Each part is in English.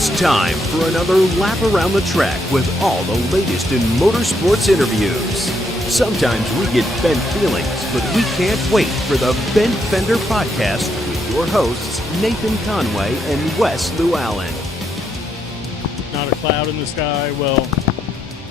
It's time for another lap around the track with all the latest in motorsports interviews. Sometimes we get bent feelings, but we can't wait for the Bent Fender Podcast with your hosts, Nathan Conway and Wes Llewellyn. Not a cloud in the sky. Well,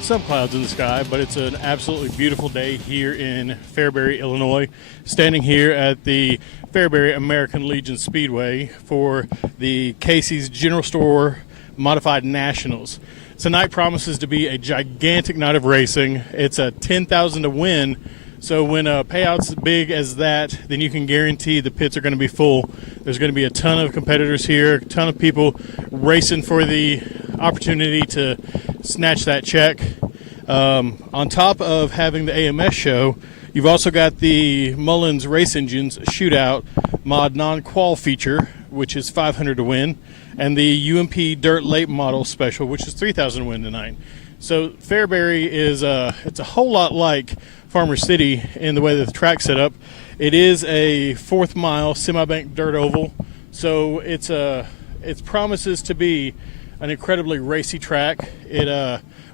some clouds in the sky, but it's an absolutely beautiful day here in Fairbury, Illinois. Standing here at the Fairbury American Legion Speedway for the Casey's General Store Modified Nationals. Tonight promises to be a gigantic night of racing. It's a $10,000 to win. So when a payout's big as that, then you can guarantee the pits are going to be full. There's going to be a ton of competitors here, a ton of people racing for the opportunity to snatch that check. On top of having the AMS show, you've also got the Mullins Race Engines Shootout Mod Non-Qual feature, which is $500 to win, and the UMP Dirt Late Model Special, which is $3,000 to win tonight. So Fairbury is it's a whole lot like Farmer City in the way that the track's set up. It is a fourth mile semi-bank dirt oval, so it promises to be an incredibly racy track.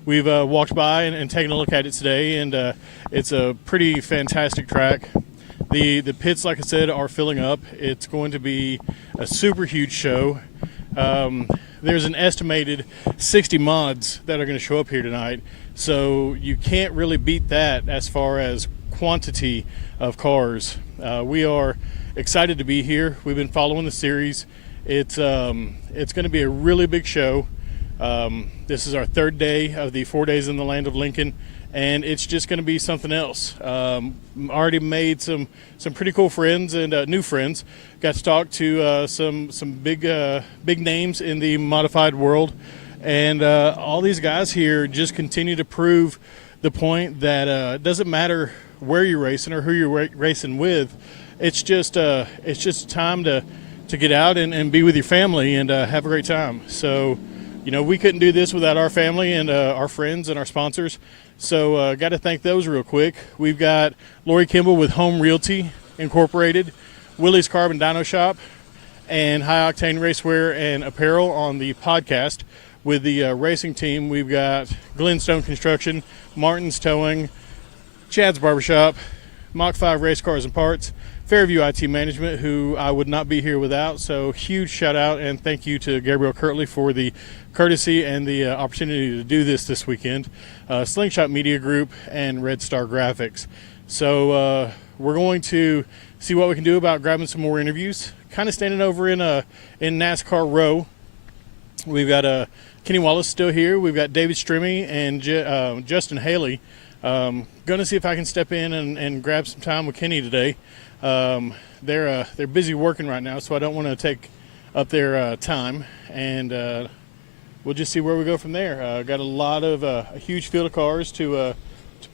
We've walked by and taken a look at it today, and it's a pretty fantastic track. The pits, like I said, are filling up. It's going to be a super huge show. There's an estimated 60 mods that are going to show up here tonight, so you can't really beat that as far as quantity of cars. We are excited to be here. We've been following the series. It's going to be a really big show. This is our third day of the 4 days in the land of Lincoln, and it's just going to be something else. Already made some pretty cool friends and new friends. Got to talk to some big names in the modified world, and all these guys here just continue to prove the point that it doesn't matter where you're racing or who you're racing with. It's just time to get out and be with your family and have a great time. So, you know, we couldn't do this without our family and our friends and our sponsors. So got to thank those real quick. We've got Lori Kimball with Home Realty Incorporated, Willie's Carbon Dyno Shop, and High Octane Racewear and Apparel on the podcast. With the racing team, we've got Glenstone Construction, Martin's Towing, Chad's Barbershop, Mach 5 Race Cars and Parts, Fairview IT Management, who I would not be here without. So huge shout out and thank you to Gabriel Kirtley for the courtesy and the opportunity to do this weekend. Slingshot Media Group and Red Star Graphics. So we're going to see what we can do about grabbing some more interviews. Kind of standing over in NASCAR row. We've got Kenny Wallace still here. We've got David Strimmy and Justin Haley. Going to see if I can step in and grab some time with Kenny today. They're busy working right now, so I don't want to take up their time, and we'll just see where we go from there. Got a huge field of cars to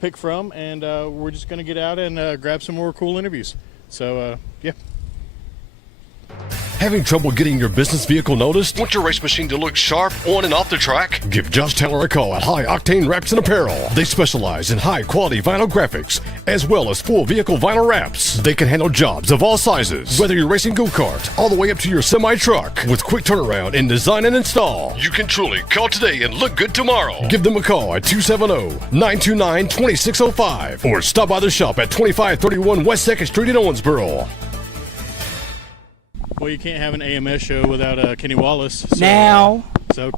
pick from, and we're just going to get out and grab some more cool interviews. So, yeah. Having trouble getting your business vehicle noticed? Want your race machine to look sharp on and off the track? Give Josh Taylor a call at High Octane Wraps and Apparel. They specialize in high-quality vinyl graphics as well as full vehicle vinyl wraps. They can handle jobs of all sizes, whether you're racing go-kart all the way up to your semi-truck. With quick turnaround in design and install, you can truly call today and look good tomorrow. Give them a call at 270-929-2605 or stop by the shop at 2531 West 2nd Street in Owensboro. Well, you can't have an AMS show without Kenny Wallace. So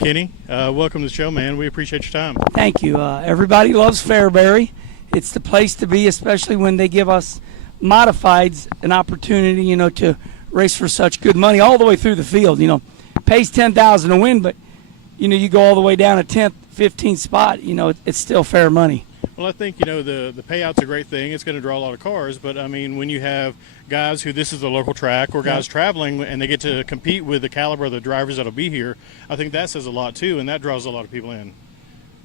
Kenny, welcome to the show, man. We appreciate your time. Thank you. Everybody loves Fairbury. It's the place to be, especially when they give us modifieds an opportunity, to race for such good money all the way through the field. Pays $10,000 to win, but you go all the way down to 10th, 15th spot. It's still fair money. Well, I think, the payout's a great thing. It's going to draw a lot of cars. But, I mean, when you have guys who this is a local track or guys traveling and they get to compete with the caliber of the drivers that'll be here, I think that says a lot, too, and that draws a lot of people in.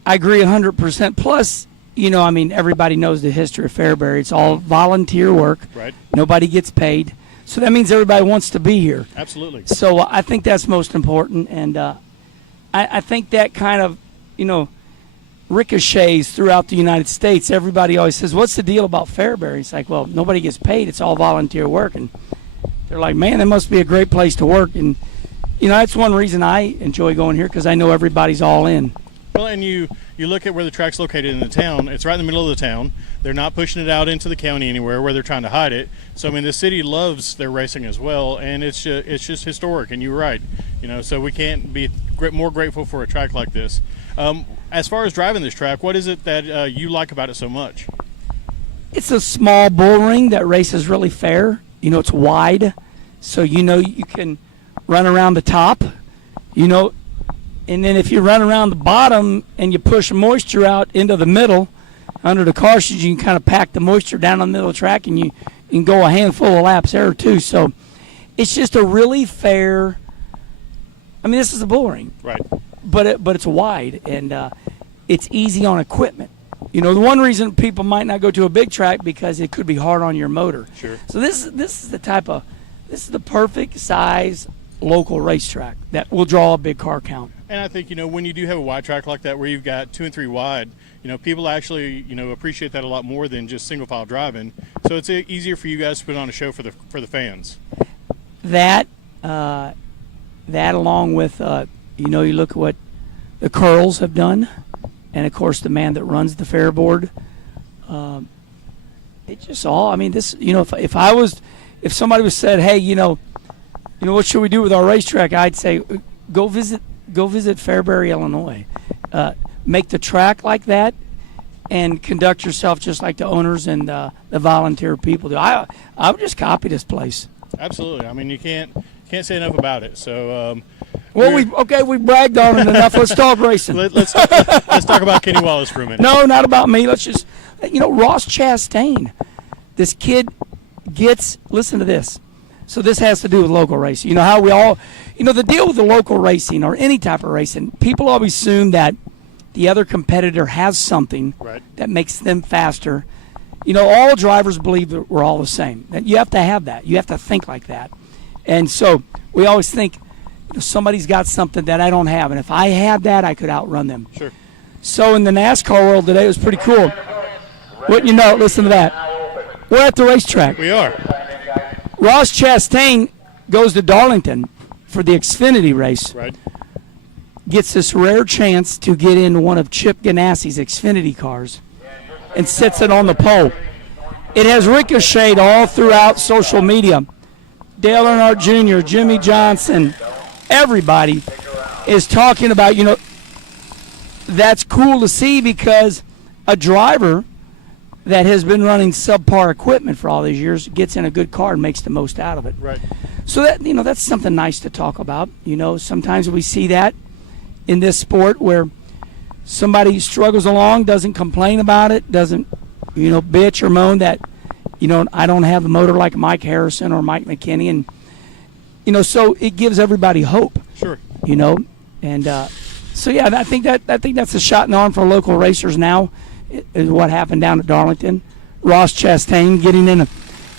I agree 100%. Plus, everybody knows the history of Fairbury. It's all volunteer work. Right. Nobody gets paid. So that means everybody wants to be here. Absolutely. So I think that's most important. And I think that kind of, ricochets throughout the United States. Everybody always says, what's the deal about Fairbury? It's like, well, nobody gets paid. It's all volunteer work. And they're like, man, that must be a great place to work. And that's one reason I enjoy going here, because I know everybody's all in. Well, and you look at where the track's located in the town. It's right in the middle of the town. They're not pushing it out into the county anywhere where they're trying to hide it. So, I mean, the city loves their racing as well, and it's just historic, and you're right. So we can't be more grateful for a track like this. As far as driving this track, what is it that you like about it so much? It's a small bull ring that races really fair. It's wide, so you can run around the top, and then if you run around the bottom and you push moisture out into the middle under the cautions, you can kind of pack the moisture down on the middle of the track, and you can go a handful of laps there too. So it's just a really fair. I mean, this is a bull ring, right? But it's wide, and it's easy on equipment. The one reason people might not go to a big track, because it could be hard on your motor. Sure. So this is the perfect size local racetrack that will draw a big car count. And I think, when you do have a wide track like that where you've got 2 and 3 wide, people actually, appreciate that a lot more than just single file driving. So it's easier for you guys to put on a show for the fans. That along with, you look at what the Curls have done, and of course the man that runs the fair board. It just all, I mean, this, if somebody was said, hey, what should we do with our racetrack? I'd say, go visit Fairbury, Illinois. Make the track like that, and conduct yourself just like the owners and the volunteer people do. I would just copy this place. Absolutely. I mean, you can't say enough about it. So, we bragged on it enough. Let's talk racing. Let's talk about Kenny Wallace for a minute. No, not about me. Let's just, Ross Chastain. This kid listen to this. So this has to do with local racing. How we all, the deal with the local racing or any type of racing, people always assume that the other competitor has something right. that makes them faster. All drivers believe that we're all the same. That you have to have that. You have to think like that. And so we always think somebody's got something that I don't have, and if I had that, I could outrun them. Sure. So in the NASCAR world today, it was pretty cool. Wouldn't you know? Listen to that. We're at the racetrack. We are. Ross Chastain goes to Darlington for the Xfinity race. Right. Gets this rare chance to get in one of Chip Ganassi's Xfinity cars and sits it on the pole. It has ricocheted all throughout social media. Dale Earnhardt Jr., Jimmy Johnson, everybody is talking about, that's cool to see, because a driver that has been running subpar equipment for all these years gets in a good car and makes the most out of it. Right. So that, that's something nice to talk about. Sometimes we see that in this sport where somebody struggles along, doesn't complain about it, doesn't, bitch or moan that, I don't have a motor like Mike Harrison or Mike McKinney, and so it gives everybody hope. Sure. And so yeah, I think that's a shot in the arm for local racers now. Is what happened down at Darlington. Ross Chastain getting in a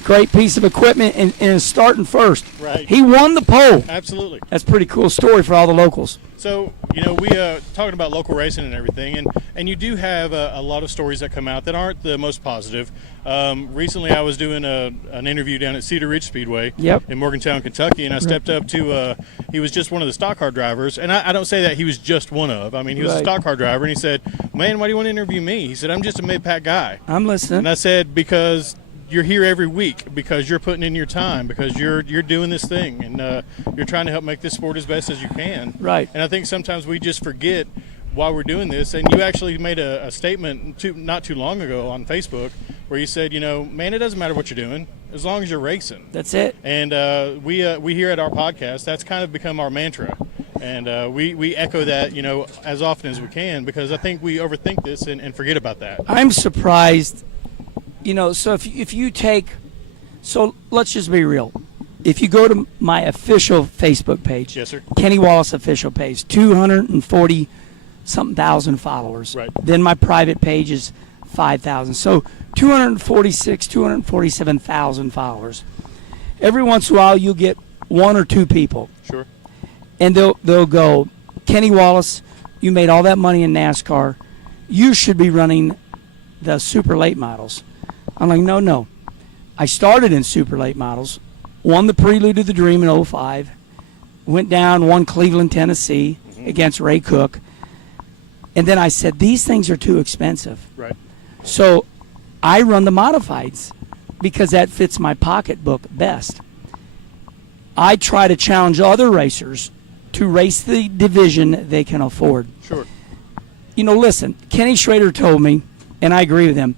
great piece of equipment and is starting first. Right. He won the pole. Absolutely. That's a pretty cool story for all the locals. So, we talking about local racing and everything, and you do have a lot of stories that come out that aren't the most positive. Recently, I was doing an interview down at Cedar Ridge Speedway in Morgantown, Kentucky, and I stepped up to, he was just one of the stock car drivers, and I don't say that he was just one of. I mean, he was a stock car driver, and he said, man, why do you want to interview me? He said, I'm just a mid-pack guy. I'm listening. And I said, because you're here every week, because you're putting in your time, because you're doing this thing, and you're trying to help make this sport as best as you can. Right. And I think sometimes we just forget why we're doing this. And you actually made a statement not too long ago on Facebook where you said, man, it doesn't matter what you're doing as long as you're racing. That's it. And we here at our podcast, that's kind of become our mantra. And we echo that, as often as we can, because I think we overthink this and forget about that. I'm surprised. So if you take, so let's just be real. If you go to my official Facebook page, yes, sir, Kenny Wallace official page, 240-something thousand followers. Right. Then my private page is 5,000. So 247,000 followers. Every once in a while, you'll get one or two people. Sure. And they'll go, Kenny Wallace, you made all that money in NASCAR. You should be running the super late models. I'm like, no. I started in super late models, won the Prelude to the Dream in 05, went down, won Cleveland, Tennessee against Ray Cook. And then I said, these things are too expensive. Right. So I run the modifieds because that fits my pocketbook best. I try to challenge other racers to race the division they can afford. Sure. You know, listen, Kenny Schrader told me, and I agree with him,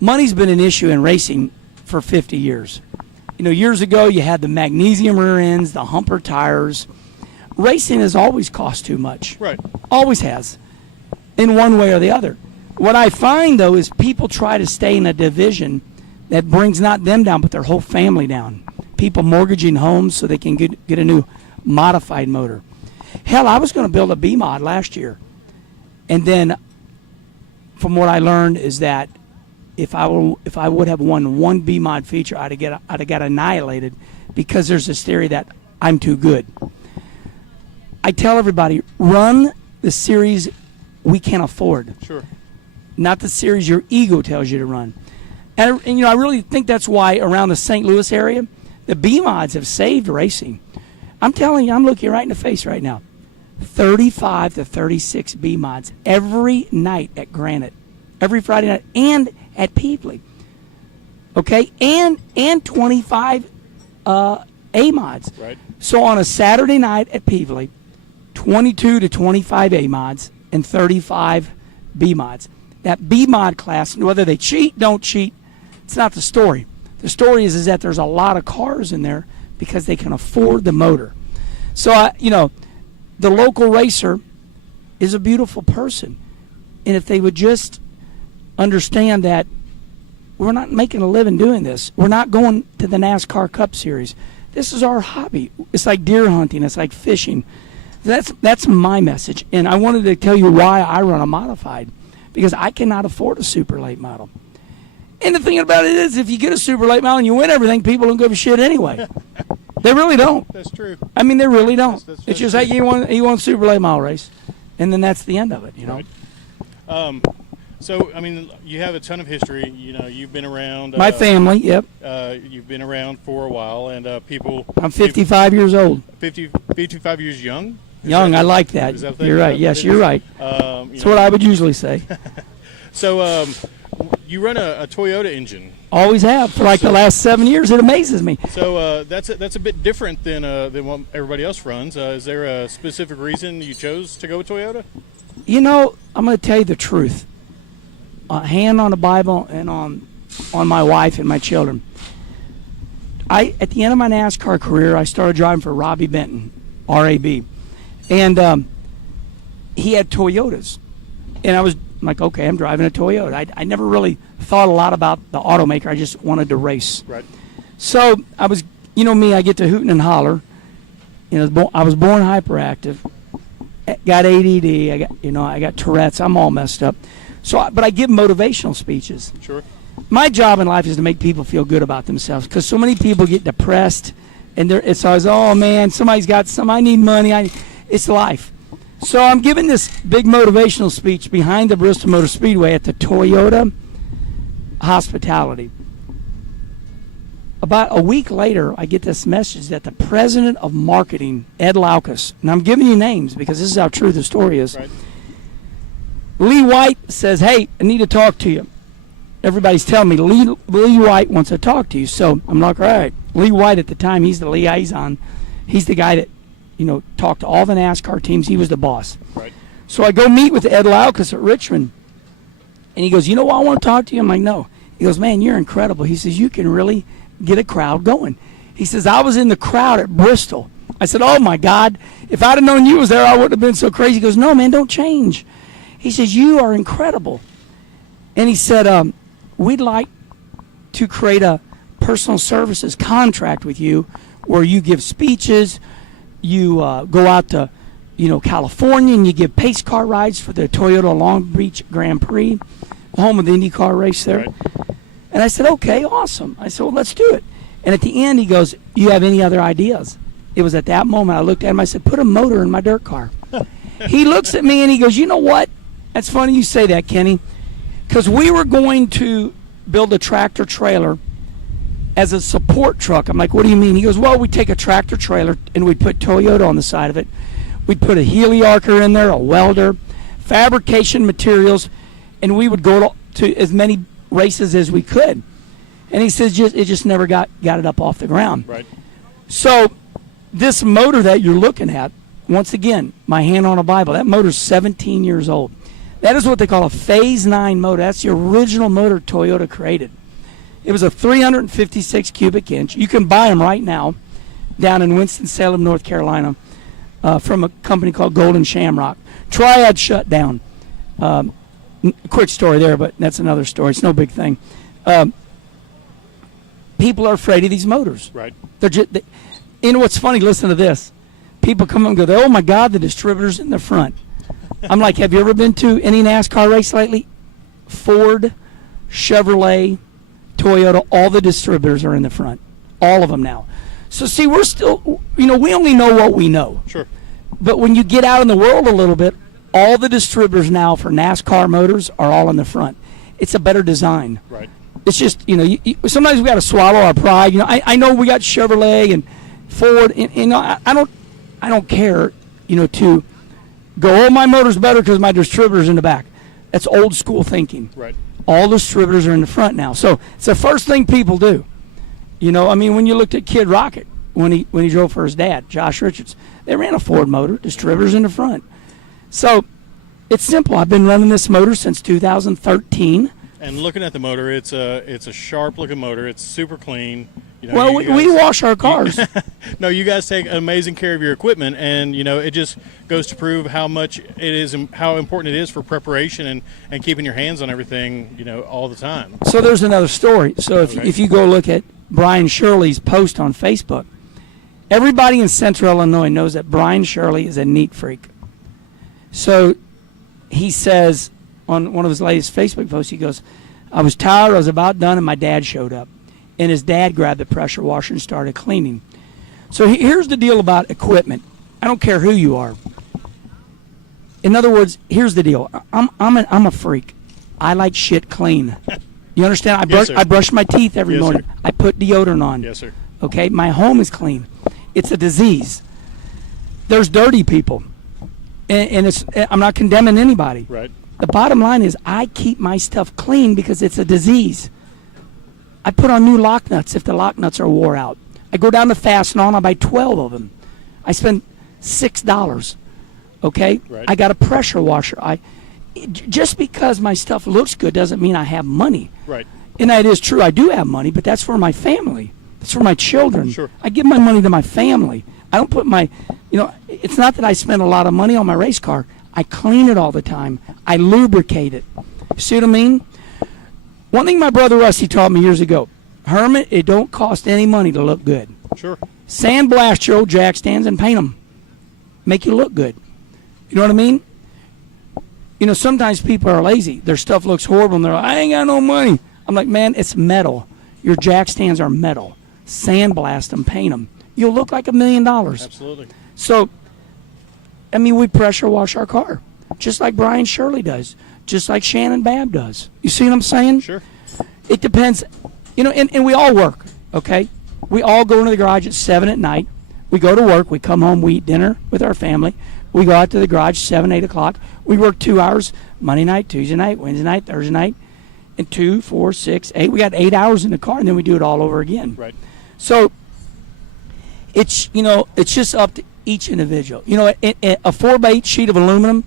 money's been an issue in racing for 50 years. You know, years ago you had the magnesium rear ends, the humper tires. Racing has always cost too much. Right. Always has, in one way or the other. What I find, though, is people try to stay in a division that brings not them down, but their whole family down. People mortgaging homes so they can get a new modified motor. Hell, I was going to build a B-Mod last year. And then from what I learned is that if I would have won one B-Mod feature, I'd have got annihilated because there's this theory that I'm too good. I tell everybody, run the series we can afford. Sure. Not the series your ego tells you to run. And you know, I really think that's why around the St. Louis area, the B-Mods have saved racing. I'm telling you, I'm looking right in the face right now. 35 to 36 B-Mods every night at Granite, every Friday night, and at Peevely. Okay? And 25 A-Mods. Right. So on a Saturday night at Peevely, 22 to 25 A-Mods and 35 B-Mods. That B-Mod class, whether they cheat, don't cheat, it's not the story. The story is that there's a lot of cars in there because they can afford the motor. So, you know, the local racer is a beautiful person. And if they would just understand that we're not making a living doing this. We're not going to the NASCAR Cup Series. This is our hobby. It's like deer hunting. It's like fishing. That's my message. And I wanted to tell you why I run a modified. Because I cannot afford a super late model. And the thing about it is, if you get a super late model and you win everything, people don't give a shit anyway. They really don't. That's true. I mean, they really don't. That's just like you won a super late model race, and then that's the end of it, you know. Right. So, I mean, you have a ton of history. You know, you've been around. My family, yep. You've been around for a while, and people. I'm 55 years old. 55 years young? Young, I like that. You're right. Yes, you're right. That's what I would usually say. So, you run a Toyota engine. Always have for like the last 7 years. It amazes me. So that's a bit different than what everybody else runs. Is there a specific reason you chose to go with Toyota? You know, I'm going to tell you the truth. Hand on the Bible and on my wife and my children. At the end of my NASCAR career, I started driving for Robbie Benton, RAB. And he had Toyotas. And I was like, okay, I'm driving a Toyota. I never really thought a lot about the automaker. I just wanted to race. Right. So I was, you know me, I get to hooting and holler. You know, I was born hyperactive. Got ADD. I got Tourette's. I'm all messed up. But I give motivational speeches. Sure. My job in life is to make people feel good about themselves because so many people get depressed and it's always, oh man, somebody's got some. I need money. It's life. So I'm giving this big motivational speech behind the Bristol Motor Speedway at the Toyota Hospitality. About a week later, I get this message that the president of marketing, Ed Laukus, and I'm giving you names because this is how true the story is. Right. Lee White says, hey, I need to talk to you. Everybody's telling me Lee White wants to talk to you. So I'm like, all right. Lee White at the time, he's the liaison. He's the guy that, talked to all the NASCAR teams. He was the boss. Right. So I go meet with Ed Laukus at Richmond. And he goes, you know why I want to talk to you? I'm like, no. He goes, man, you're incredible. He says, you can really get a crowd going. He says, I was in the crowd at Bristol. I said, oh, my God. If I'd have known you was there, I wouldn't have been so crazy. He goes, no, man, don't change. He says, you are incredible. And he said, we'd like to create a personal services contract with you where you give speeches, you go out to, California, and you give pace car rides for the Toyota Long Beach Grand Prix, home of the IndyCar race there. Right. And I said, okay, awesome. I said, well, let's do it. And at the end, he goes, you have any other ideas? It was at that moment I looked at him. I said, put a motor in my dirt car. He looks at me and he goes, you know what? That's funny you say that, Kenny, because we were going to build a tractor trailer as a support truck. I'm like, what do you mean? He goes, well, we take a tractor trailer and we'd put Toyota on the side of it. We'd put a heliarcher in there, a welder, fabrication materials, and we would go to as many races as we could. And he says it just never got it up off the ground. Right. So this motor that you're looking at, once again, my hand on a Bible, that motor's 17 years old. That is what they call a Phase 9 motor. That's the original motor Toyota created. It was a 356 cubic inch. You can buy them right now down in Winston-Salem, North Carolina, from a company called Golden Shamrock. Triad shut down. Quick story there, but that's another story. It's no big thing. People are afraid of these motors. Right. They're just, you know what's funny? Listen to this. People come and go, oh my God, the distributor's in the front. I'm like, have you ever been to any NASCAR race lately? Ford, Chevrolet, Toyota, all the distributors are in the front. All of them now. So see, we're still, we only know what we know. Sure. But when you get out in the world a little bit, all the distributors now for NASCAR motors are all in the front. It's a better design. Right. It's just, sometimes we got to swallow our pride. I know we got Chevrolet and Ford, and I don't care, to go, oh, my motor's better because my distributor's in the back. That's old school thinking. Right. All distributors are in the front now. So it's the first thing people do. When you looked at Kid Rocket, when he drove for his dad, Josh Richards, they ran a Ford motor, distributors in the front. So it's simple. I've been running this motor since 2013. And looking at the motor, it's a sharp-looking motor. It's super clean. We wash our cars. No, you guys take amazing care of your equipment, and it just goes to prove how much it is, how important it is for preparation and keeping your hands on everything, all the time. So there's another story. So if you go look at Brian Shirley's post on Facebook, everybody in Central Illinois knows that Brian Shirley is a neat freak. So he says on one of his latest Facebook posts, he goes, I was tired, I was about done, and my dad showed up. And his dad grabbed the pressure washer and started cleaning. So here's the deal about equipment. I don't care who you are. In other words, here's the deal. I'm a freak. I like shit clean. You understand? I brush my teeth every morning. Sir. I put deodorant on. Yes, sir. Okay? My home is clean. It's a disease. There's dirty people. And I'm not condemning anybody. Right. The bottom line is I keep my stuff clean because it's a disease. I put on new lock nuts if the lock nuts are wore out. I go down to Fastenal, I buy 12 of them. I spend $6, okay? Right. I got a pressure washer. Just because my stuff looks good doesn't mean I have money. Right. And that is true, I do have money, but that's for my family. That's for my children. Sure. I give my money to my family. I don't put my, it's not that I spend a lot of money on my race car. I clean it all the time. I lubricate it. See what I mean? One thing my brother Rusty taught me years ago, Hermit, it don't cost any money to look good. Sure. Sandblast your old jack stands and paint them. Make you look good. You know what I mean? Sometimes people are lazy. Their stuff looks horrible and they're like, I ain't got no money. I'm like, man, it's metal. Your jack stands are metal. Sandblast them, paint them. You'll look like $1 million. Absolutely. So, we pressure wash our car, just like Brian Shirley does, just like Shannon Babb does. You see what I'm saying? Sure. It depends, and we all work, okay? We all go into the garage at 7 at night. We go to work. We come home. We eat dinner with our family. We go out to the garage 7, 8 o'clock. We work 2 hours, Monday night, Tuesday night, Wednesday night, Thursday night, and 2, 4, 6, 8. We got 8 hours in the car, and then we do it all over again. Right. So it's just up to each individual. A 4x8 sheet of aluminum,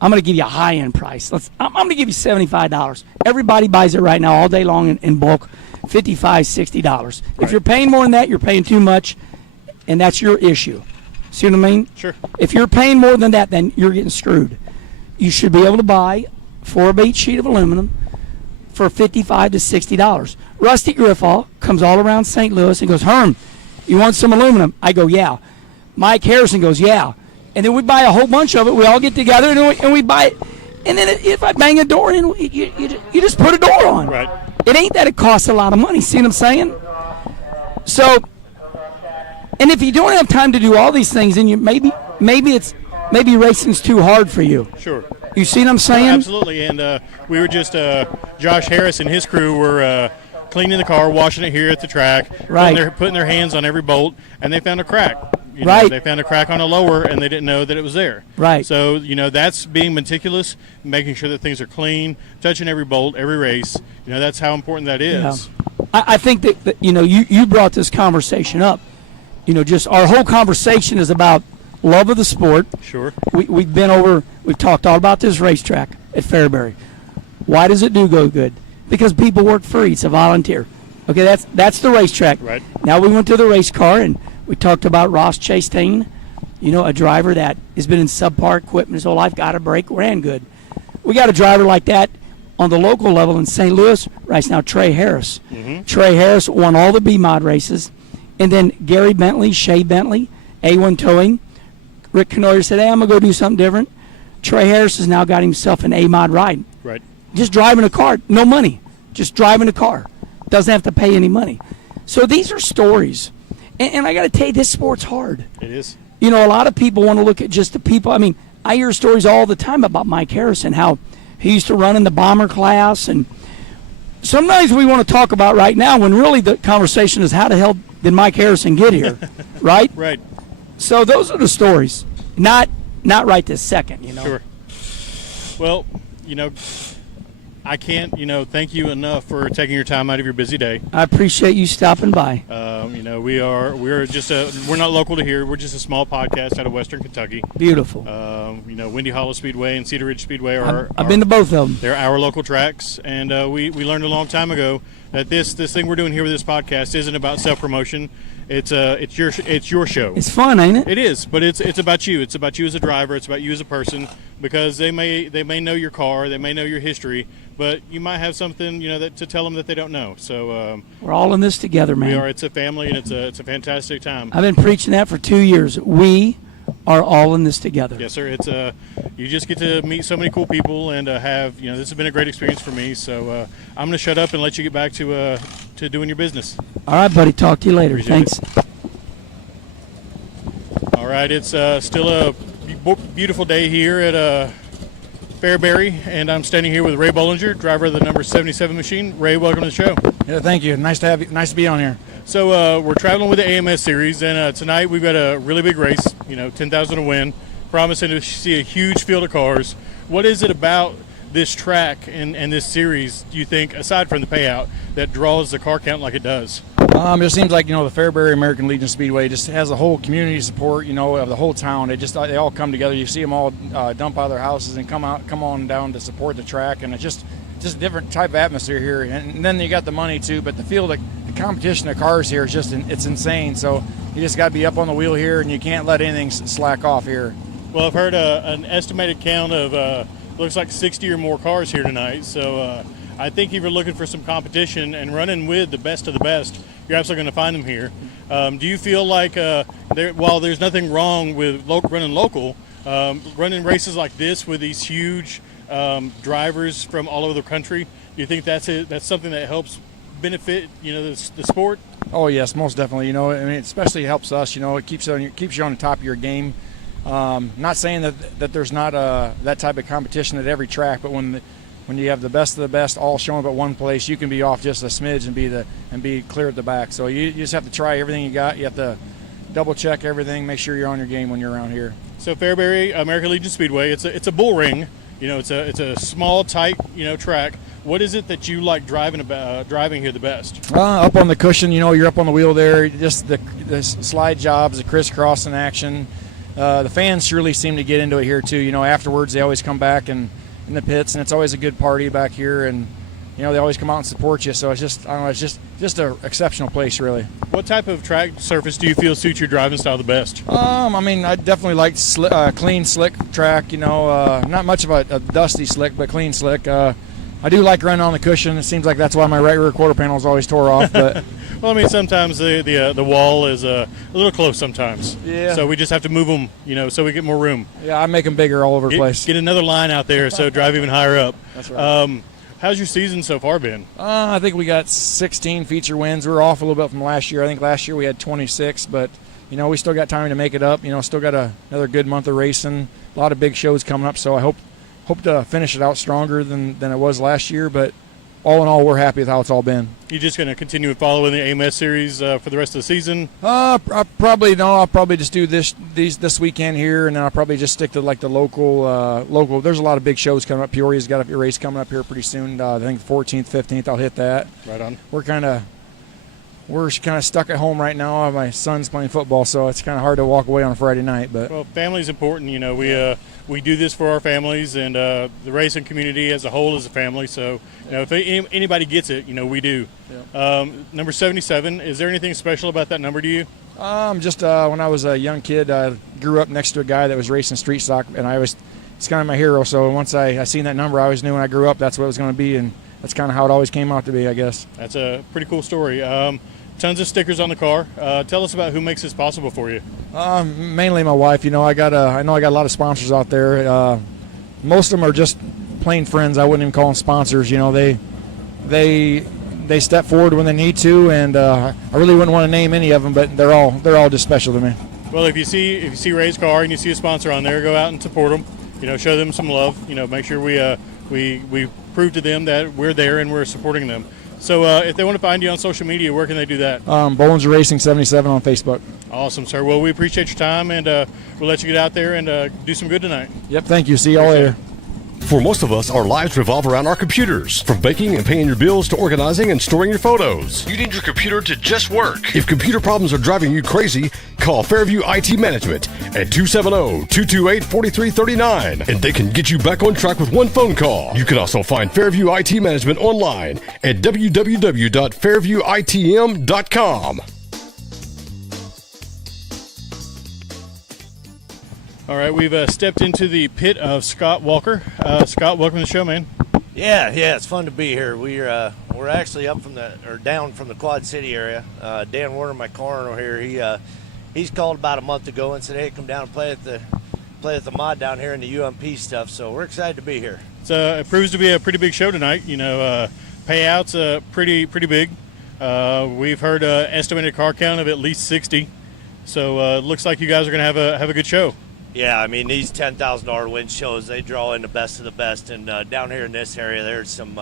I'm going to give you a high-end price. I'm going to give you $75. Everybody buys it right now all day long in bulk, $55, $60. Right. If you're paying more than that, you're paying too much, and that's your issue. See what I mean? Sure. If you're paying more than that, then you're getting screwed. You should be able to buy a 4x8 sheet of aluminum for $55 to $60. Rusty Griffall comes all around St. Louis and goes, Herm, you want some aluminum? I go, yeah. Mike Harrison goes, yeah. And then we buy a whole bunch of it. We all get together and we buy it. And then if I bang a door in, you just put a door on. Right. It ain't that it costs a lot of money. See what I'm saying? So, and if you don't have time to do all these things, then maybe racing's too hard for you. Sure. You see what I'm saying? Absolutely. And we were just Josh Harris and his crew were cleaning the car, washing it here at the track, Right. putting their hands on every bolt, and they found a crack. Right. They found a crack on a lower, and they didn't know that it was there. Right. So, that's being meticulous, making sure that things are clean, touching every bolt, every race. That's how important that is. Yeah. I think that you brought this conversation up. Just our whole conversation is about love of the sport. Sure. We've talked all about this racetrack at Fairbury. Why does it go good? Because people work free. It's a volunteer. Okay, that's the racetrack. Right. Now we went to the race car, and we talked about Ross Chastain, a driver that has been in subpar equipment his whole life, got a break, ran good. We got a driver like that on the local level in St. Louis right now, Trey Harris. Mm-hmm. Trey Harris won all the B-Mod races. And then Gary Bentley, Shea Bentley, A1 Towing. Rick Canoyer said, hey, I'm going to go do something different. Trey Harris has now got himself an A-Mod ride. Right. Just driving a car, no money. Just driving a car. Doesn't have to pay any money. So these are stories. And I got to tell you, this sport's hard. It is. A lot of people want to look at just the people. I mean, I hear stories all the time about Mike Harrison, how he used to run in the bomber class. And sometimes we want to talk about right now when really the conversation is how the hell did Mike Harrison get here, right? Right. So those are the stories. Not right this second, Sure. Well, I can't, thank you enough for taking your time out of your busy day. I appreciate you stopping by. We're not local to here. We're just a small podcast out of Western Kentucky. Beautiful. Windy Hollow Speedway and Cedar Ridge Speedway I've been to both of them. They're our local tracks, and we learned a long time ago that this thing we're doing here with this podcast isn't about self-promotion. It's your show. It's fun, ain't it? It is, but it's about you. It's about you as a driver. It's about you as a person, because they may know your car, they may know your history, but you might have something to tell them that they don't know. So we're all in this together, man. we are. It's a family, and it's a fantastic time. I've been preaching that for 2 years. We are all in this together. Yes, sir. It's you just get to meet so many cool people, and have this has been a great experience for me. So I'm going to shut up and let you get back to doing your business. All right, buddy. Talk to you later. Appreciate Thanks. All right, it's still a beautiful day here at Fairbury, and I'm standing here with Ray Bollinger, driver of the number 77 machine. Ray, welcome to the show. Yeah, thank you. Nice to have you. Nice to be on here. So we're traveling with the AMS series, and tonight we've got a really big race. 10,000 to win, promising to see a huge field of cars. What is it about this track and this series, do you think, aside from the payout, that draws the car count like it does? It seems like the Fairbury American Legion Speedway just has a whole community support, of the whole town. They all come together. You see them all dump out of their houses and come on down to support the track, and it's just a different type of atmosphere here. And then you got the money too, but the field, the competition of cars here is it's insane. So you just got to be up on the wheel here, and you can't let anything slack off here. Well, I've heard an estimated count of looks like 60 or more cars here tonight. So I think if you're looking for some competition and running with the best of the best, you're absolutely going to find them here. Do you feel like while there's nothing wrong with running local, running races like this with these huge drivers from all over the country, do you think that's something that helps benefit the sport? Oh yes, most definitely. It especially helps us. It keeps you on the top of your game. Not saying that there's not that type of competition at every track, but when you have the best of the best all showing up at one place, you can be off just a smidge and be clear at the back. So you just have to try everything you got. You have to double check everything, make sure you're on your game when you're around here. So Fairbury American Legion Speedway, it's a bull ring. It's a small, tight track. What is it that you like driving here the best? Up on the cushion, you're up on the wheel there. Just the slide jobs, the crisscross in action. The fans surely seem to get into it here too. Afterwards they always come back in the pits, and it's always a good party back here, and they always come out and support you. So it's just an exceptional place, really. What type of track surface do you feel suits your driving style the best? I definitely like clean, slick track. Not much of a dusty slick, but clean slick. I do like running on the cushion. It seems like that's why my right rear quarter panel is always tore off. But well, sometimes the wall is a little close sometimes. Yeah. So we just have to move them, so we get more room. Yeah, I make them bigger all over the place. Get another line out there, so drive even higher up. That's right. How's your season so far been? I think we got 16 feature wins. We're off a little bit from last year. I think last year we had 26, but we still got time to make it up. Still got another good month of racing. A lot of big shows coming up, so I hope to finish it out stronger than it was last year. But all in all, we're happy with how it's all been. You just going to continue following the AMS series for the rest of the season? I'll probably just do this weekend here, and then I'll probably just stick to like the local. There's a lot of big shows coming up. Peoria's got a race coming up here pretty soon. I think 14th, 15th. I'll hit that. Right on. We're kind of stuck at home right now. My son's playing football, so it's kind of hard to walk away on a Friday night. But well, family's important. We do this for our families, and the racing community as a whole is a family. So, if anybody gets it, we do. Yeah. Number 77. Is there anything special about that number to you? Just when I was a young kid, I grew up next to a guy that was racing street stock, and it's kind of my hero. So once I seen that number, I always knew when I grew up that's what it was going to be, and that's kind of how it always came out to be, I guess. That's a pretty cool story. Tons of stickers on the car. Tell us about who makes this possible for you. Mainly my wife. I know I got a lot of sponsors out there. Most of them are just plain friends. I wouldn't even call them sponsors. They step forward when they need to, and I really wouldn't want to name any of them, but they're all just special to me. Well, if you see Ray's car and you see a sponsor on there, go out and support them. Show them some love. Make sure we prove to them that we're there and we're supporting them. So if they want to find you on social media, where can they do that? Bollinger Racing 77 on Facebook. Awesome, sir. Well, we appreciate your time, and we'll let you get out there and do some good tonight. Yep, thank you. See y'all later. For most of us, our lives revolve around our computers. From baking and paying your bills to organizing and storing your photos. You need your computer to just work. If computer problems are driving you crazy, call Fairview IT Management at 270-228-4339, and they can get you back on track with one phone call. You can also find Fairview IT Management online at www.fairviewitm.com. All right, we've stepped into the pit of Scott Walker. Scott, welcome to the show, man. Yeah, it's fun to be here. We're actually down from the Quad City area. Dan Warner, my coroner here, he's called about a month ago and said, "Hey, come down and play at the mod down here in the UMP stuff." So we're excited to be here. It proves to be a pretty big show tonight. Payouts pretty big. We've heard estimated car count of at least 60. So it looks like you guys are going to have a good show. Yeah, I mean, these $10,000 win shows, they draw in the best of the best. And down here in this area, there's some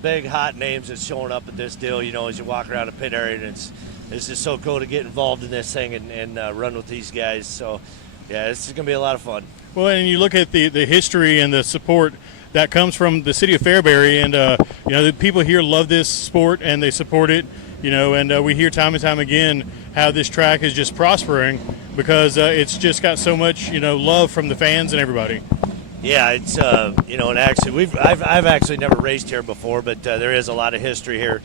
big hot names that's showing up at this deal, as you walk around the pit area. And it's just so cool to get involved in this thing and run with these guys. So, yeah, this is going to be a lot of fun. Well, and you look at the history and the support that comes from the city of Fairbury. And, the people here love this sport and they support it. And we hear time and time again how this track is just prospering because it's just got so much, love from the fans and everybody. Yeah, it's and actually I've actually never raced here before, but there is a lot of history here.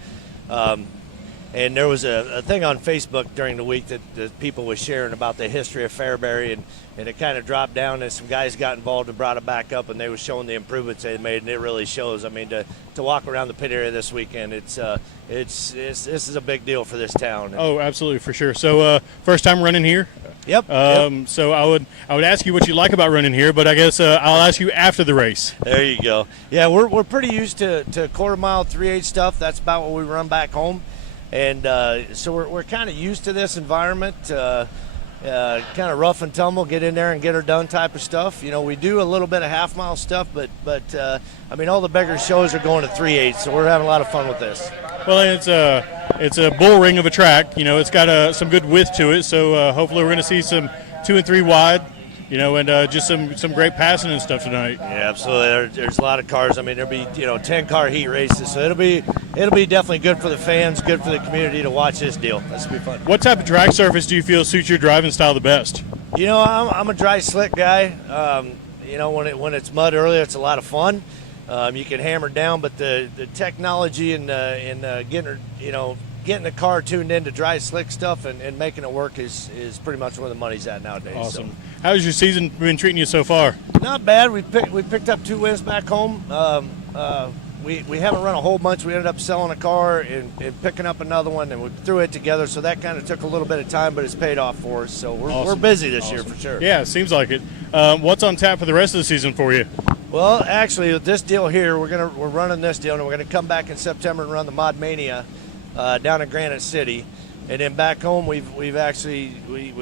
And there was a thing on Facebook during the week that people was sharing about the history of Fairbury, and it kind of dropped down, and some guys got involved and brought it back up, and they were showing the improvements they made, and it really shows. I mean, to walk around the pit area this weekend, this is a big deal for this town. Oh, absolutely, for sure. So first time running here? Yep. So I would ask you what you like about running here, but I guess I'll ask you after the race. There you go. Yeah, we're pretty used to quarter mile 3/8 stuff. That's about what we run back home. And so we're kind of used to this environment, kind of rough and tumble, get in there and get her done type of stuff. We do a little bit of half-mile stuff, but I mean, all the bigger shows are going to 3/8, so we're having a lot of fun with this. Well, it's a bull ring of a track. It's got some good width to it, so hopefully we're going to see some 2 and 3 wide. And just some great passing and stuff tonight. Yeah, absolutely. There's a lot of cars. I mean, there'll be 10-car heat races, so it'll be definitely good for the fans, good for the community to watch this deal. This will be fun. What type of track surface do you feel suits your driving style the best? I'm a dry slick guy. When it's mud earlier, it's a lot of fun. You can hammer down, but the technology and getting the car tuned into dry slick stuff and making it work is pretty much where the money's at nowadays. Awesome. So. How's your season been treating you so far? Not bad. We picked up 2 wins back home. We haven't run a whole bunch. We ended up selling a car and picking up another one, and we threw it together. So that kind of took a little bit of time, but it's paid off for us. So we're busy this year for sure. Yeah, it seems like it. What's on tap for the rest of the season for you? Well, actually, with this deal here, we're running this deal, and we're gonna come back in September and run the Mod Mania down in Granite City. And then back home, we've actually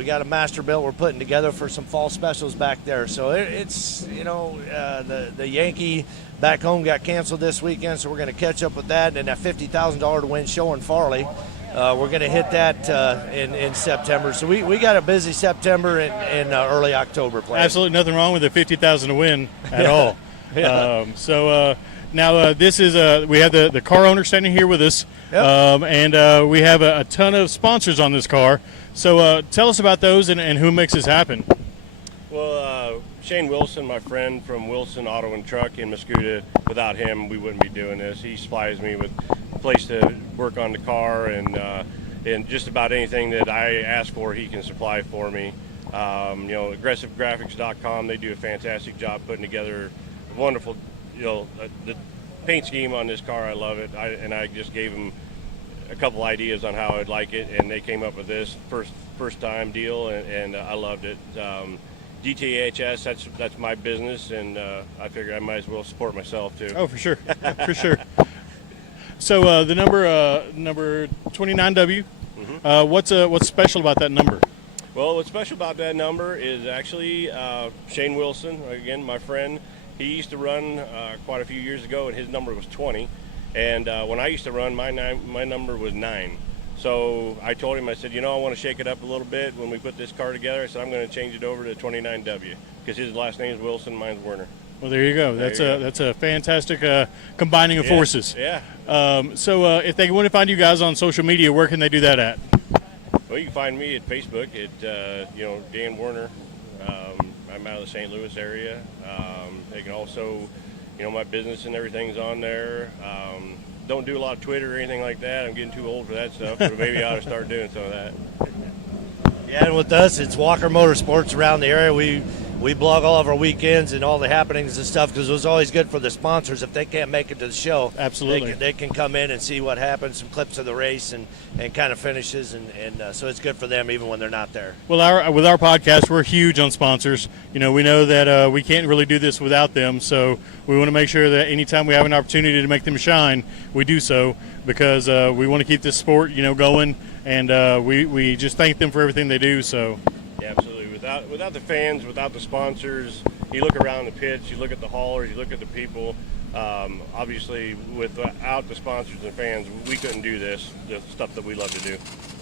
got a master built we're putting together for some fall specials back there. So it's the Yankee back home got canceled this weekend, so we're going to catch up with that. And that $50,000 to win show in Farley, we're going to hit that in September. So we got a busy September and early October planned. Absolutely nothing wrong with the $50,000 to win at all. Yeah. Now this is we have the car owner standing here with us, Yep. and we have a ton of sponsors on this car. So tell us about those and who makes this happen. Well, Shane Wilson, my friend from Wilson Auto and Truck in Mascoutah. Without him, we wouldn't be doing this. He supplies me with a place to work on the car, and just about anything that I ask for, he can supply for me. AggressiveGraphics.com, they do a fantastic job putting together a wonderful, the paint scheme on this car. I love it. I just gave them a couple ideas on how I'd like it, and they came up with this first time deal, and I loved it. DTHS, that's my business, and I figured I might as well support myself too. Oh, for sure, for sure. So the number 29W, what's special about that number? Well, what's special about that number is actually Shane Wilson, again, my friend. He used to run quite a few years ago, and his number was 20. And when I used to run, my number was 9. So I told him, I said, I want to shake it up a little bit when we put this car together. I said, I'm going to change it over to 29W because his last name is Wilson, mine's Werner. Well, there you go. That's a fantastic combining of forces. Yeah. So if they want to find you guys on social media, where can they do that at? Well, you can find me at Facebook at Dan Werner. I'm out of the St. Louis area. They can also, my business and everything's on there. Don't do a lot of Twitter or anything like that. I'm getting too old for that stuff, but maybe I ought to start doing some of that. Yeah, and with us, it's Walker Motorsports around the area. We blog all of our weekends and all the happenings and stuff because it was always good for the sponsors if they can't make it to the show. Absolutely. They can come in and see what happens, some clips of the race and kind of finishes, and so it's good for them even when they're not there. Well, with our podcast, we're huge on sponsors. We know that we can't really do this without them, so we want to make sure that anytime we have an opportunity to make them shine, we do so because we want to keep this sport, going, and we just thank them for everything they do. So. Yeah, absolutely. Without the fans, without the sponsors, you look around the pits, you look at the haulers, you look at the people. Obviously, without the sponsors and fans, we couldn't do the stuff that we love to do.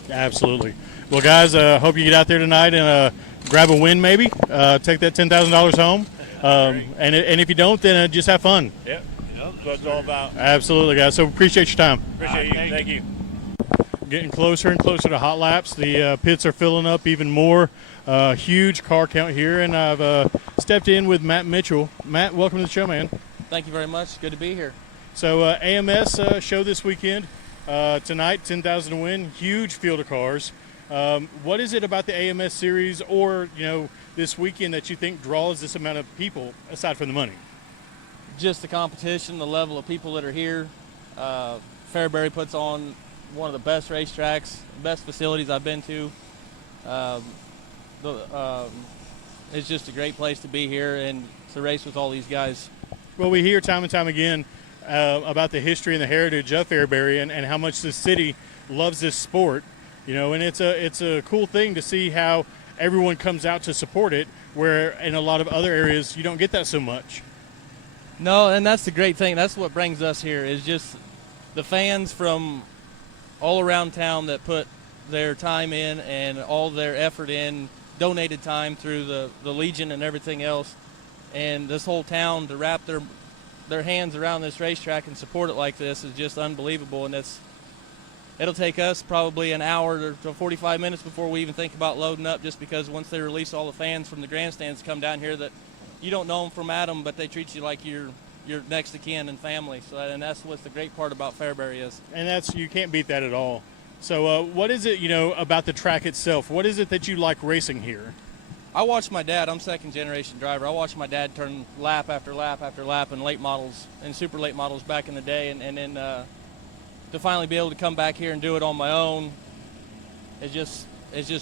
Absolutely. Well, guys, hope you get out there tonight and grab a win, maybe. Take that $10,000 home. And if you don't, then just have fun. Yep. That's what it's all about. Absolutely, guys. So appreciate your time. Appreciate you. Thank you. Getting closer and closer to hot laps. The pits are filling up even more. Huge car count here, and I've stepped in with Matt Mitchell. Matt, welcome to the show, man. Thank you very much. Good to be here. So AMS show this weekend. Tonight, 10,000 to win. Huge field of cars. What is it about the AMS series or, this weekend that you think draws this amount of people aside from the money? Just the competition, the level of people that are here. Fairbury puts on one of the best racetracks, best facilities I've been to. It's just a great place to be here and to race with all these guys. Well, we hear time and time again about the history and the heritage of Fairbury and how much the city loves this sport, and it's a cool thing to see how everyone comes out to support it, where in a lot of other areas you don't get that so much. No, and that's the great thing. That's what brings us here is just the fans from all around town that put their time in and all their effort in, donated time through the Legion and everything else, and this whole town to wrap their hands around this racetrack and support it like this is just unbelievable. And it'll take us probably an hour to 45 minutes before we even think about loading up, just because once they release all the fans from the grandstands come down here that you don't know them from Adam, but they treat you like you're next to kin and family. So, and that's what's the great part about Fairbury is. And you can't beat that at all. So what is it, about the track itself? What is it that you like racing here? I watched my dad. I'm second-generation driver. I watched my dad turn lap after lap after lap in late models and super late models back in the day, and then to finally be able to come back here and do it on my own is just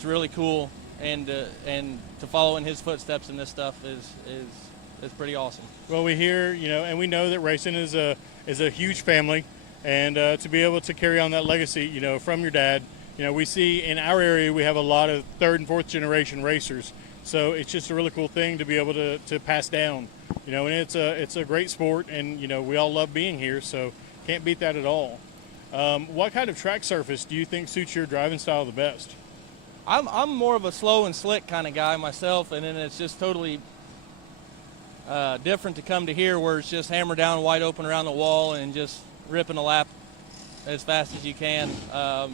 really cool. And to follow in his footsteps in this stuff is pretty awesome. Well, we hear, and we know that racing is a huge family. And to be able to carry on that legacy, from your dad, we see in our area we have a lot of third and fourth generation racers. So it's just a really cool thing to be able to pass down. And it's a great sport, and we all love being here, so can't beat that at all. What kind of track surface do you think suits your driving style the best? I'm more of a slow and slick kind of guy myself, and then it's just totally different to come to here where it's just hammer down wide open around the wall and just ripping a lap as fast as you can. So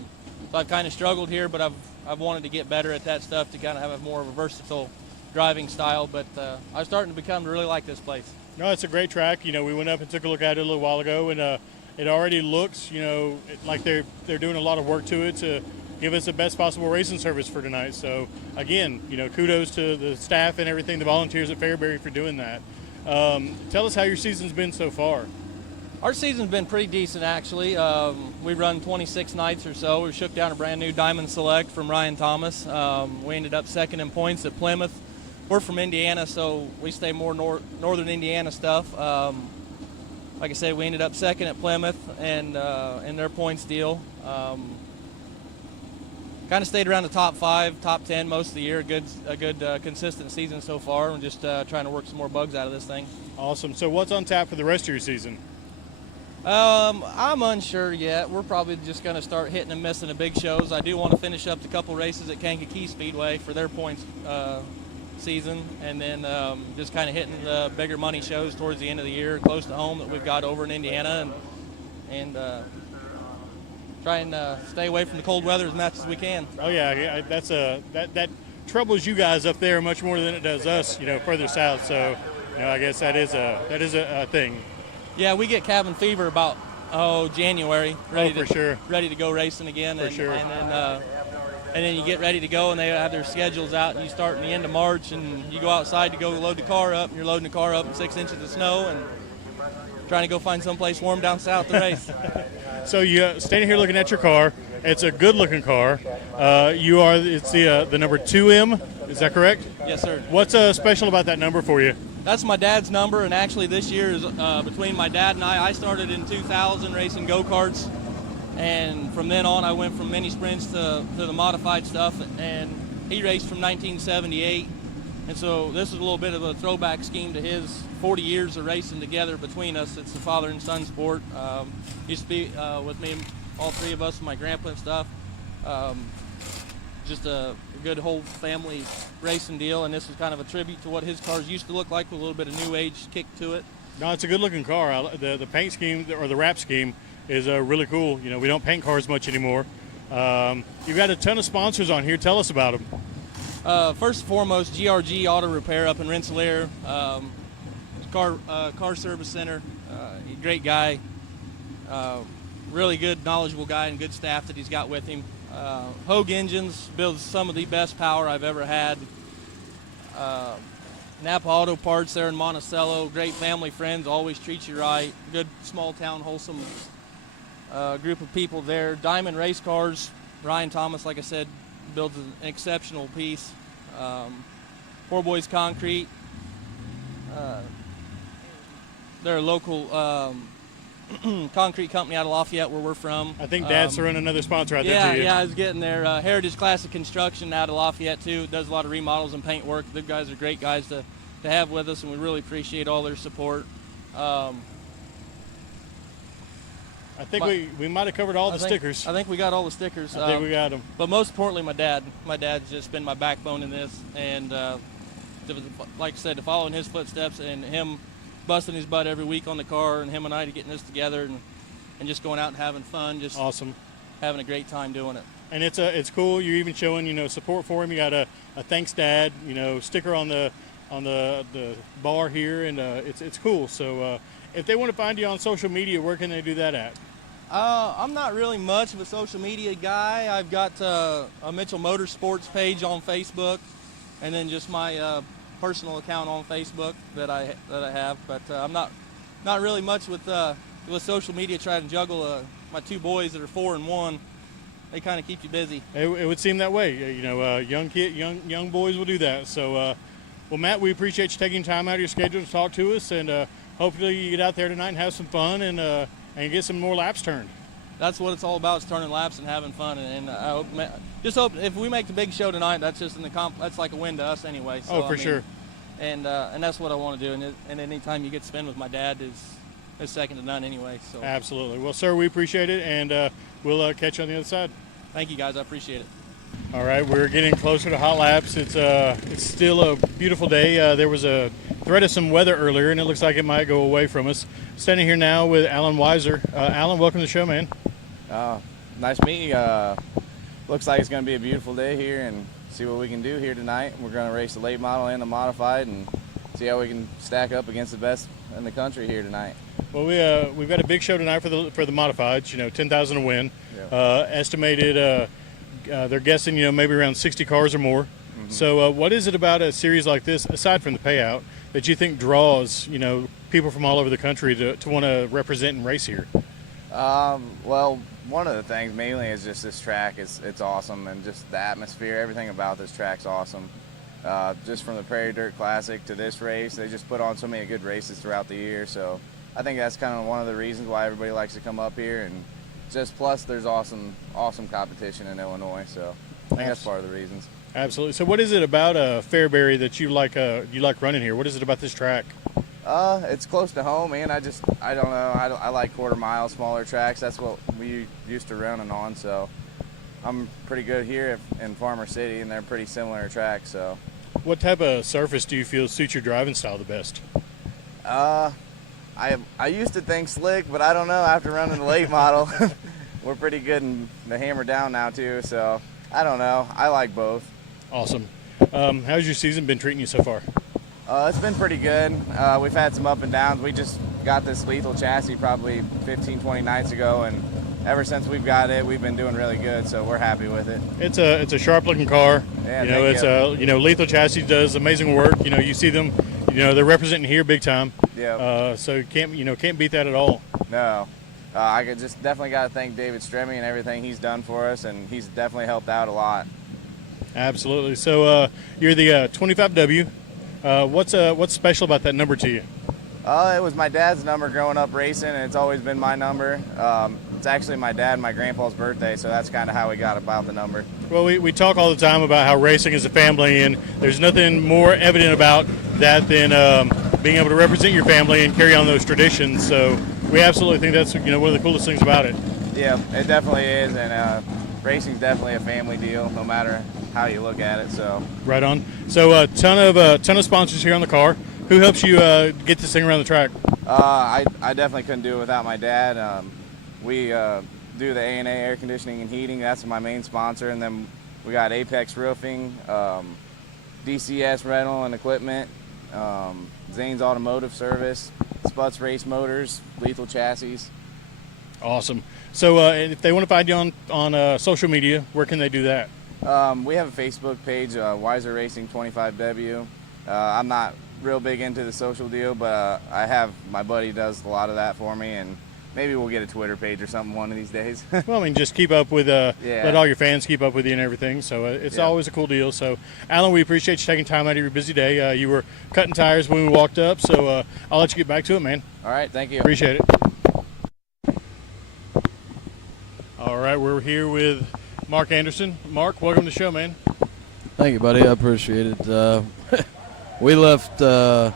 I've kind of struggled here, but I've wanted to get better at that stuff to kind of have a more of a versatile driving style, but I'm starting to really like this place. No, it's a great track. We went up and took a look at it a little while ago, and it already looks, like they're doing a lot of work to it to give us the best possible racing service for tonight. So again, kudos to the staff and everything, the volunteers at Fairbury for doing that. Tell us how your season's been so far. Our season's been pretty decent, actually. We run 26 nights or so. We shook down a brand new Diamond Select from Ryan Thomas. We ended up second in points at Plymouth. We're from Indiana, so we stay more northern Indiana stuff. Like I said, we ended up second at Plymouth and in their points deal. Kind of stayed around the top 5, top 10 most of the year. A good consistent season so far. I'm just trying to work some more bugs out of this thing. Awesome. So what's on tap for the rest of your season? I'm unsure yet. We're probably just going to start hitting and missing the big shows. I do want to finish up the couple races at Kankakee Speedway for their points season, and then just kind of hitting the bigger money shows towards the end of the year, close to home that we've got over in Indiana, and trying to stay away from the cold weather as much as we can. Oh yeah, that troubles you guys up there much more than it does us, further south. So, I guess that is a thing. Yeah, we get cabin fever about January, ready to go racing again, and then you get ready to go, and they have their schedules out, and you start in the end of March, and you go outside to go load the car up, and you're loading the car up in 6 inches of snow, and trying to go find someplace warm down south to race. So you standing here looking at your car. It's a good-looking car. It's the number 2M. Is that correct? Yes, sir. What's special about that number for you? That's my dad's number, and actually this year is between my dad and I. I started in 2000 racing go-karts, and from then on I went from mini sprints to the modified stuff, and he raced from 1978. And so this is a little bit of a throwback scheme to his 40 years of racing together between us. It's a father and son sport. Used to be with me, all three of us, and my grandpa and stuff. Just a good whole family racing deal, and this is kind of a tribute to what his cars used to look like with a little bit of new age kick to it. No, it's a good looking car. The paint scheme, or the wrap scheme, is really cool. We don't paint cars much anymore. You've got a ton of sponsors on here. Tell us about them. First and foremost, GRG Auto Repair up in Rensselaer, car service center. Great guy, really good, knowledgeable guy, and good staff that he's got with him. Hogue Engines builds some of the best power I've ever had. Napa Auto Parts there in Monticello, great family friends, always treat you right. Good small town, wholesome group of people there. Diamond Race Cars, Ryan Thomas, like I said, builds an exceptional piece. Poor Boys Concrete, they're a local concrete company out of Lafayette, where we're from. I think Dad's throwing another sponsor out there to you. Yeah, I was getting there. Heritage Classic Construction out of Lafayette too. Does a lot of remodels and paint work. The guys are great guys to have with us, and we really appreciate all their support. I think we might have covered all the stickers. I think we got all the stickers. I think we got them. But most importantly, my dad. My dad's just been my backbone in this, and like I said, to follow in his footsteps, and him busting his butt every week on the car, and him and I getting this together, and just going out and having fun. Just awesome. Having a great time doing it. And it's cool. You're even showing support for him. You got a thanks Dad sticker on the bar here, and it's cool. So if they want to find you on social media, where can they do that at? I'm not really much of a social media guy. I've got a Mitchell Motorsports page on Facebook, and then just my personal account on Facebook that I have. But I'm not really much with social media. Trying to juggle my two boys that are 4 and 1. They kind of keep you busy. It would seem that way. Young boys will do that. So, well, Matt, we appreciate you taking time out of your schedule to talk to us, and hopefully you get out there tonight and have some fun and get some more laps turned. That's what it's all about, is turning laps and having fun. And I hope if we make the big show tonight, that's just that's like a win to us anyway. So, for sure. and that's what I want to do. And any time you get to spend with my dad is second to none anyway. So Absolutely. Well, sir, we appreciate it, and we'll catch you on the other side. thank you guys, I appreciate it. All right, we're getting closer to hot laps. It's still a beautiful day. There was a threat of some weather earlier, and it looks like it might go away from us. Standing here now with Alan Weisser. Alan, welcome to the show, man. Nice meeting you. Looks like it's going to be a beautiful day here, and see what we can do here tonight. We're going to race the late model and the modified, and see how we can stack up against the best in the country here tonight. Well, we've got a big show tonight for the modifieds. You know, 10,000 to win. Yeah. Estimated. They're guessing, maybe around 60 cars or more. Mm-hmm. So what is it about a series like this, aside from the payout, that you think draws, people from all over the country to want to represent and race here? Well, one of the things mainly is just this track. It's awesome, and just the atmosphere, everything about this track's awesome. Just from the Prairie Dirt Classic to this race, they just put on so many good races throughout the year. So I think that's kind of one of the reasons why everybody likes to come up here, and just plus there's awesome competition in Illinois. So I think that's part of the reasons. Absolutely. So what is it about Fairbury that you like running here? What is it about this track? It's close to home, and I don't know. I like quarter mile, smaller tracks. That's what we used to running on. So I'm pretty good here in Farmer City, and they're pretty similar tracks. So what type of surface do you feel suits your driving style the best? I used to think slick, but I don't know. After running the late model, we're pretty good in the hammer down now too. So I don't know. I like both. Awesome. How's your season been treating you so far? It's been pretty good. We've had some up and downs. We just got this lethal chassis probably 15, 20 nights ago, and ever since we've got it, we've been doing really good. So we're happy with it. It's a sharp looking car. Yeah, lethal chassis does amazing work. You see them. They're representing here big time. Yeah. So you can't beat that at all. No. I could just definitely got to thank David Stremme and everything he's done for us, and he's definitely helped out a lot. Absolutely. So you're the 25W. What's special about that number to you? It was my dad's number growing up racing, and it's always been my number. It's actually my dad and my grandpa's birthday, so that's kind of how we got about the number. Well, we talk all the time about how racing is a family, and there's nothing more evident about that than being able to represent your family and carry on those traditions. So we absolutely think that's one of the coolest things about it. Yeah, it definitely is, and racing's definitely a family deal, no matter how you look at it. So right on. So a ton of sponsors here on the car. Who helps you get this thing around the track? I definitely couldn't do it without my dad. We do the A&A air conditioning and heating. That's my main sponsor, and then we got Apex Roofing, DCS Rental and Equipment, Zane's Automotive Service, Sputz Race Motors, Lethal Chassis. Awesome. So if they want to find you on social media, where can they do that? We have a Facebook page, Weisser Racing 25W. I'm not real big into the social deal, but I have my buddy does a lot of that for me, and maybe we'll get a Twitter page or something one of these days. Well, just keep up with let all your fans keep up with you and everything. So it's always a cool deal. So Alan, we appreciate you taking time out of your busy day. You were cutting tires when we walked up, so I'll let you get back to it, man. All right, thank you. Appreciate it. All right, we're here with Mark Anderson. Mark, welcome to the show, man. Thank you, buddy. I appreciate it. We left about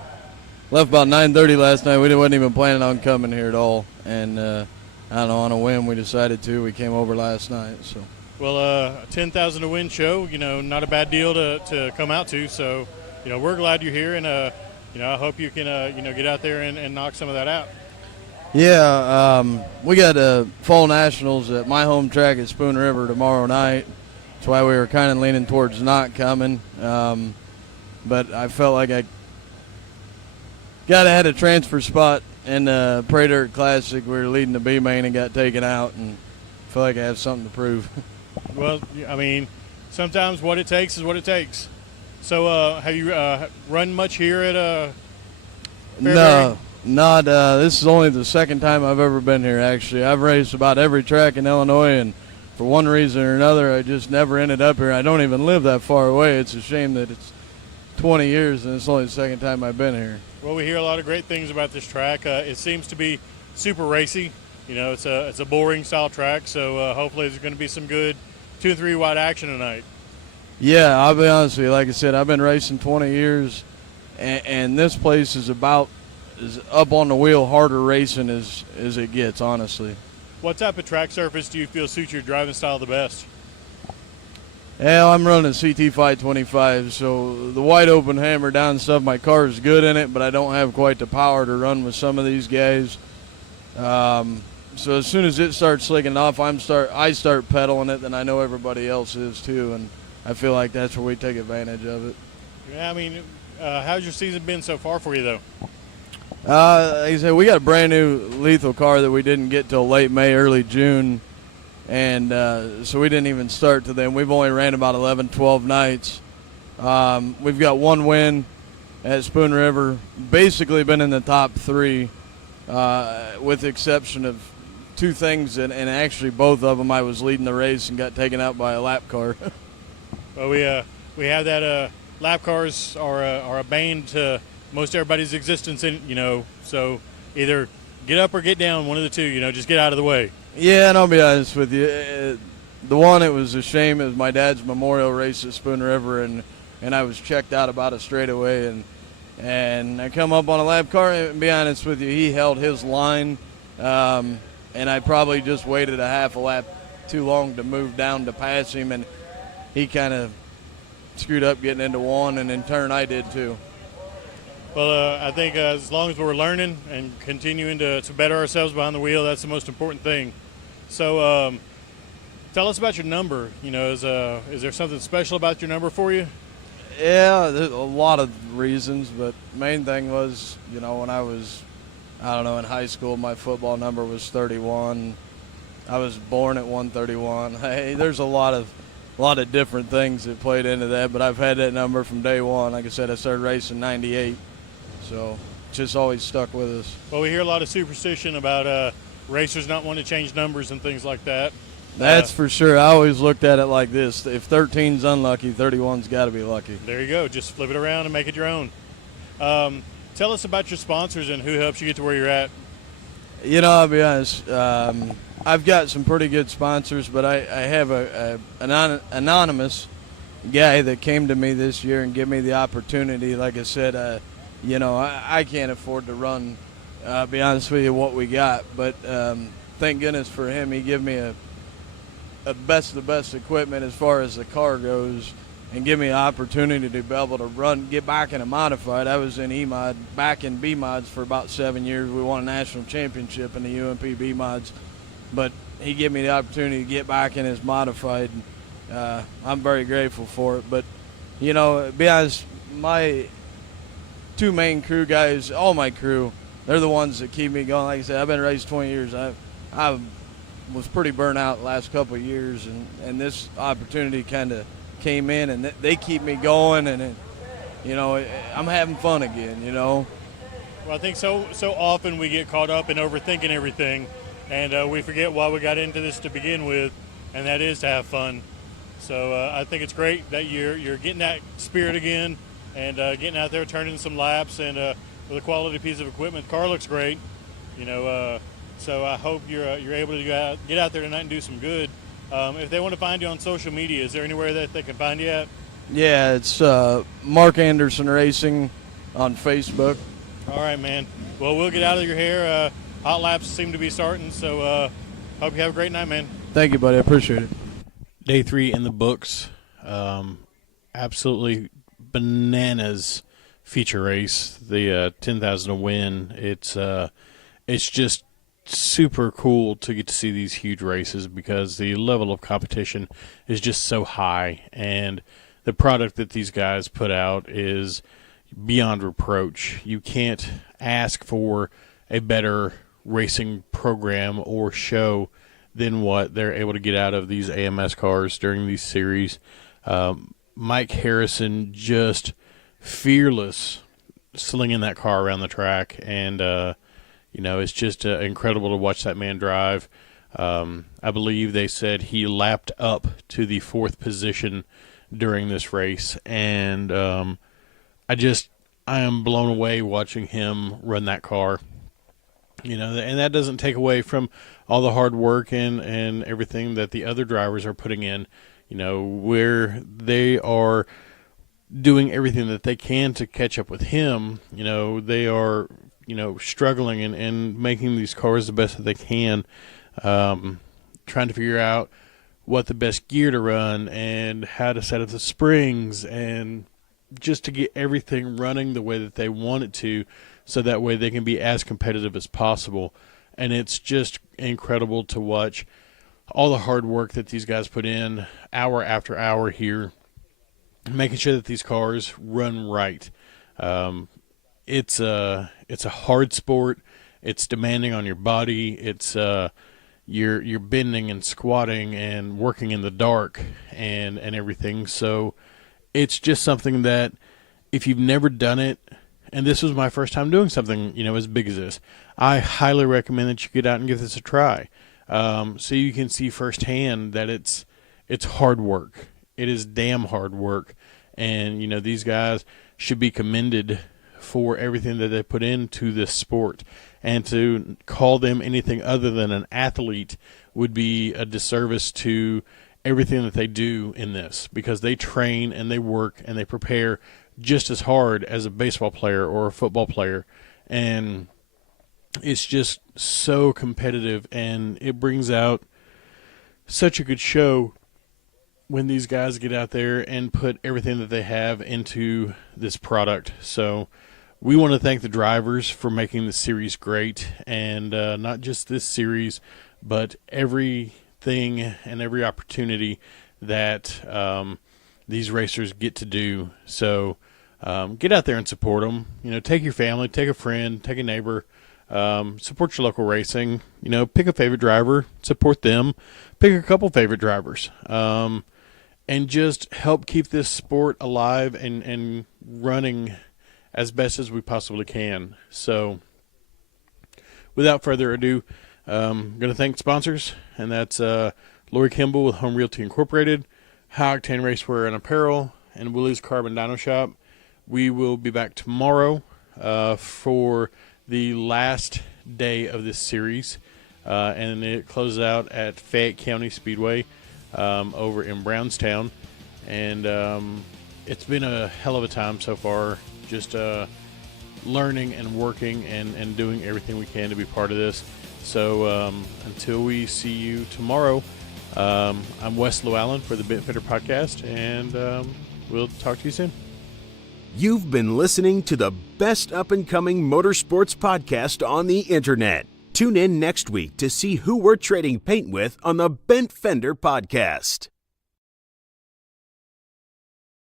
9:30 last night. We wasn't even planning on coming here at all, and I don't know, on a whim we decided to. We came over last night. So. Well, a 10,000 to win show, not a bad deal to come out to. So, we're glad you're here, and I hope you can get out there and knock some of that out. Yeah, we got fall nationals at my home track at Spoon River tomorrow night. That's why we were kind of leaning towards not coming. But I felt like I had a transfer spot in the Prairie Dirt Classic. We were leading the B main and got taken out, and I feel like I have something to prove. Well, sometimes what it takes is what it takes. So have you run much here at Fairbury? No, not. This is only the second time I've ever been here, actually. I've raced about every track in Illinois, and for one reason or another, I just never ended up here. I don't even live that far away. It's a shame that it's 20 years and it's only the second time I've been here. Well, we hear a lot of great things about this track. It seems to be super racy. It's a boring style track, so hopefully there's going to be some good 2 and 3 wide action tonight. Yeah, I'll be honest with you. Like I said, I've been racing 20 years, and this place is about as up on the wheel, harder racing as it gets, honestly. What type of track surface do you feel suits your driving style the best? Yeah, I'm running CT 525, so the wide open hammer down stuff, my car is good in it, but I don't have quite the power to run with some of these guys. So as soon as it starts slicking off, I start pedaling it, then I know everybody else is too, and I feel like that's where we take advantage of it. Yeah, I mean, how's your season been so far for you, though? Like I said, we got a brand new lethal car that we didn't get till late May, early June, and so we didn't even start to then. We've only ran about 11, 12 nights. We've got one win at Spoon River, basically been in the top 3, with the exception of 2 things, and actually both of them I was leading the race and got taken out by a lap car. Well, we have that lap cars are a bane to most everybody's existence, so either get up or get down, one of the two, just get out of the way. Yeah, and I'll be honest with you, the one, it was a shame. It was my dad's memorial race at Spoon River, and I was checked out about a straightaway, and I come up on a lap car, and be honest with you, he held his line, and I probably just waited a half a lap too long to move down to pass him, and he kind of screwed up getting into one, and in turn I did too. Well, I think as long as we're learning and continuing to better ourselves behind the wheel, that's the most important thing. So tell us about your number. Is there something special about your number for you? Yeah, there's a lot of reasons, but main thing was, when I was, in high school, my football number was 31. I was born at 131. Hey, there's a lot of different things that played into that, but I've had that number from day one. Like I said, I started racing in '98, so it's just always stuck with us. Well, we hear a lot of superstition about racers not wanting to change numbers and things like that. That's for sure. I always looked at it like this. If 13's unlucky, 31's got to be lucky. There you go. Just flip it around and make it your own. Tell us about your sponsors and who helps you get to where you're at. I'll be honest. I've got some pretty good sponsors, but I have an anonymous guy that came to me this year and gave me the opportunity. Like I said, I can't afford to run, be honest with you, what we got. But thank goodness for him. He gave me a best of the best equipment as far as the car goes, and give me an opportunity to be able to get back in a modified. I was in E-Mod, back in B-Mods for about 7 years. We won a national championship in the UMP B-Mods. But he gave me the opportunity to get back in his modified. I'm very grateful for it. But, be honest, my 2 main crew guys, all my crew, they're the ones that keep me going. Like I said, I've been racing 20 years. I was pretty burnt out the last couple of years, and this opportunity kind of came in, and they keep me going, and, I'm having fun again, Well, I think so often we get caught up in overthinking everything. And we forget why we got into this to begin with, and that is to have fun. So I think it's great that you're getting that spirit again and getting out there, turning some laps, and with a quality piece of equipment. The car looks great, so I hope you're able to get out there tonight and do some good. If they want to find you on social media, is there anywhere that they can find you at? Yeah, it's Mark Anderson Racing on Facebook. All right, man. Well, we'll get out of your hair. Hot laps seem to be starting, so hope you have a great night, man. Thank you, buddy. I appreciate it. Day 3 in the books. Absolutely bananas feature race. The 10,000 to win. It's just super cool to get to see these huge races because the level of competition is just so high, and the product that these guys put out is beyond reproach. You can't ask for a better racing program or show than what they're able to get out of these AMS cars during these series. Mike Harrison just fearless slinging that car around the track, and it's just incredible to watch that man drive. I believe they said he lapped up to the 4th position during this race, and I am blown away watching him run that car. And that doesn't take away from all the hard work and everything that the other drivers are putting in, where they are doing everything that they can to catch up with him. They are, struggling and making these cars the best that they can, trying to figure out what the best gear to run and how to set up the springs and just to get everything running the way that they want it to, so that way they can be as competitive as possible. And it's just incredible to watch all the hard work that these guys put in hour after hour here, making sure that these cars run right. It's a hard sport. It's demanding on your body. It's you're bending and squatting and working in the dark and everything. So it's just something that if you've never done it, and this was my first time doing something, as big as this, I highly recommend that you get out and give this a try. So you can see firsthand that it's hard work. It is damn hard work. And, these guys should be commended for everything that they put into this sport. And to call them anything other than an athlete would be a disservice to everything that they do in this, because they train and they work and they prepare just as hard as a baseball player or a football player. And it's just so competitive, and it brings out such a good show when these guys get out there and put everything that they have into this product. So we want to thank the drivers for making the series great, and not just this series, but everything and every opportunity that these racers get to do. So get out there and support them. Take your family, take a friend, take a neighbor. Support your local racing. Pick a favorite driver, support them. Pick a couple favorite drivers, and just help keep this sport alive and running as best as we possibly can. So without further ado, I'm going to thank sponsors, and that's Lori Kimball with Home Realty Incorporated, High Octane Racewear and Apparel, and Willie's Carbon Dyno Shop. We will be back tomorrow for the last day of this series, and it closes out at Fayette County Speedway over in Brownstown. And it's been a hell of a time so far, just learning and working and doing everything we can to be part of this. So until we see you tomorrow, I'm Wes Llewellyn for the Bent Fender Podcast, and we'll talk to you soon. You've been listening to the best up-and-coming motorsports podcast on the internet. Tune in next week to see who we're trading paint with on the Bent Fender Podcast.